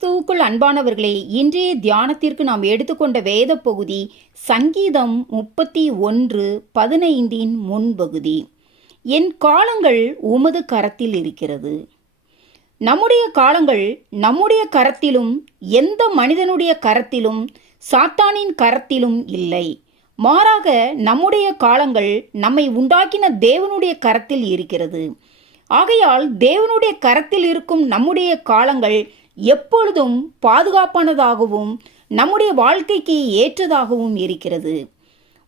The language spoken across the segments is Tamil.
கிறிஸ்துவுக்குள் அன்பானவர்களே, இன்றைய தியானத்திற்கு நாம் எடுத்துக்கொண்ட வேத பகுதி சங்கீதம் 31:15 முன்பகுதி. என் காலங்கள் உமது கரத்தில் இருக்கிறது. நம்முடைய காலங்கள் நம்முடைய கரத்திலும் எந்த மனிதனுடைய கரத்திலும் சாத்தானின் கரத்திலும் இல்லை. மாறாக நம்முடைய காலங்கள் நம்மை உண்டாக்கின தேவனுடைய கரத்தில் இருக்கிறது. ஆகையால் தேவனுடைய கரத்தில் இருக்கும் நம்முடைய காலங்கள் எப்பொழுதும் பாதுகாப்பானதாகவும் நம்முடைய வாழ்க்கைக்கு ஏற்றதாகவும் இருக்கிறது.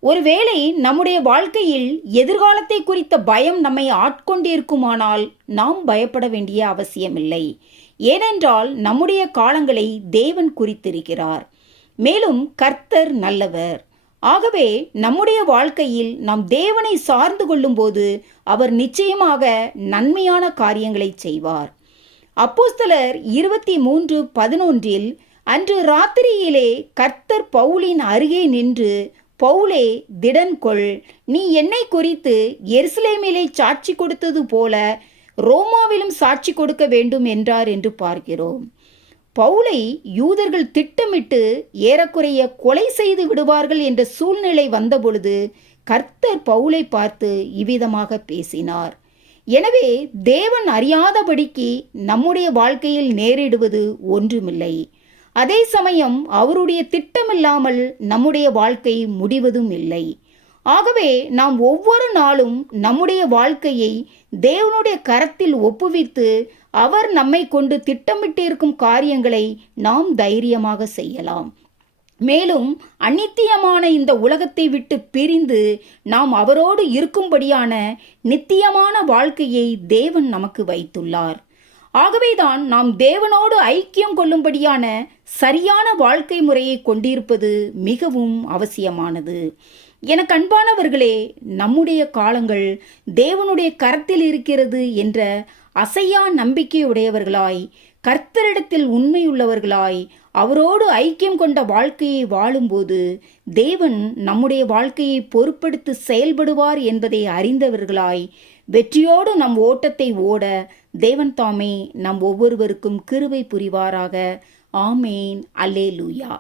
ஒருவேளை நம்முடைய வாழ்க்கையில் எதிர்காலத்தை குறித்த பயம் நம்மை ஆட்கொண்டிருக்குமானால் நாம் பயப்பட வேண்டிய அவசியமில்லை. ஏனென்றால் நம்முடைய காலங்களை தேவன் குறித்திருக்கிறார். மேலும் கர்த்தர் நல்லவர். ஆகவே நம்முடைய வாழ்க்கையில் நாம் தேவனை சார்ந்து கொள்ளும்போது அவர் நிச்சயமாக நன்மையான காரியங்களை செய்வார். அப்போஸ்தலர் 23:11 அன்று ராத்திரியிலே கர்த்தர் பவுலின் அருகே நின்று, பவுலே, திடன் கொள், நீ என்னை குறித்து எருசலேமிலே சாட்சி கொடுத்தது போல ரோமாவிலும் சாட்சி கொடுக்க வேண்டும் என்றார் என்று பார்க்கிறோம். பவுலை யூதர்கள் திட்டமிட்டு ஏறக்குறைய கொலை செய்து விடுவார்கள் என்ற சூழ்நிலை வந்தபொழுது கர்த்தர் பவுலை பார்த்து இவ்விதமாக பேசினார். எனவே தேவன் அறியாதபடிக்கு நம்முடைய வாழ்க்கையில் நேரிடுவது ஒன்றுமில்லை. அதே சமயம் அவருடைய திட்டமில்லாமல் நம்முடைய வாழ்க்கை முடிவதும் இல்லை. ஆகவே நாம் ஒவ்வொரு நாளும் நம்முடைய வாழ்க்கையை தேவனுடைய கரத்தில் ஒப்புவித்து அவர் நம்மை கொண்டு திட்டமிட்டிருக்கும் காரியங்களை நாம் தைரியமாக செய்யலாம். மேலும் அநித்தியமான இந்த உலகத்தை விட்டு பிரிந்து நாம் அவரோடு இருக்கும்படியான நித்தியமான வாழ்க்கையை தேவன் நமக்கு வைத்துள்ளார். ஆகவேதான் நாம் தேவனோடு ஐக்கியம் கொள்ளும்படியான சரியான வாழ்க்கை முறையை கொண்டிருப்பது மிகவும் அவசியமானது. எனக்கு அன்பானவர்களே, நம்முடைய காலங்கள் தேவனுடைய கரத்தில் இருக்கிறது என்ற அசையா நம்பிக்கையுடையவர்களாய், கர்த்தரிடத்தில் உண்மையுள்ளவர்களாய், அவரோடு ஐக்கியம் கொண்ட வாழ்க்கையை வாழும்போது தேவன் நம்முடைய வாழ்க்கையை பொறுப்படுத்தி செயல்படுவார் என்பதை அறிந்தவர்களாய் வெற்றியோடு நம் ஓட்டத்தை ஓட தேவன் தாமே நம் ஒவ்வொருவருக்கும் கிருபை புரிவாராக. ஆமேன். அல்லேலூயா.